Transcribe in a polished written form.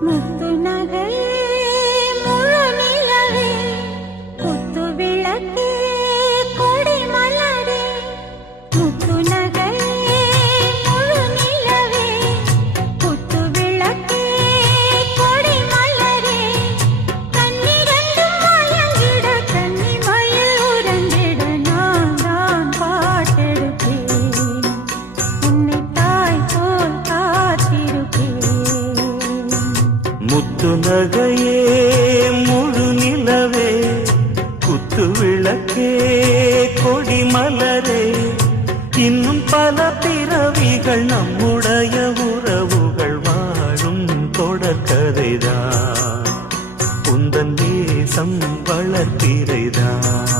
முத்து நகை முழு நிலவே குத்து விளக்கே கொடி மலரே முத்து நகை முழு நிலவே குத்து விளக்கே கொடி மலரே கண்ணிரண்டும் மயங்கிட கன்னி மயில் உறங்கிட நான் தான் பாட்டெடுப்பேன் உன்னை தாய் போல் காத்திருப்பேன் முத்து நகையே முழு நிலவே குத்து விளக்கே கொடி மலரே இன்னும் பல பிறவிகள் நம்முடைய உறவுகள் வாழும் தொடர்கதைதான் உந்தன் தேசம் வளர்த்திரைதான்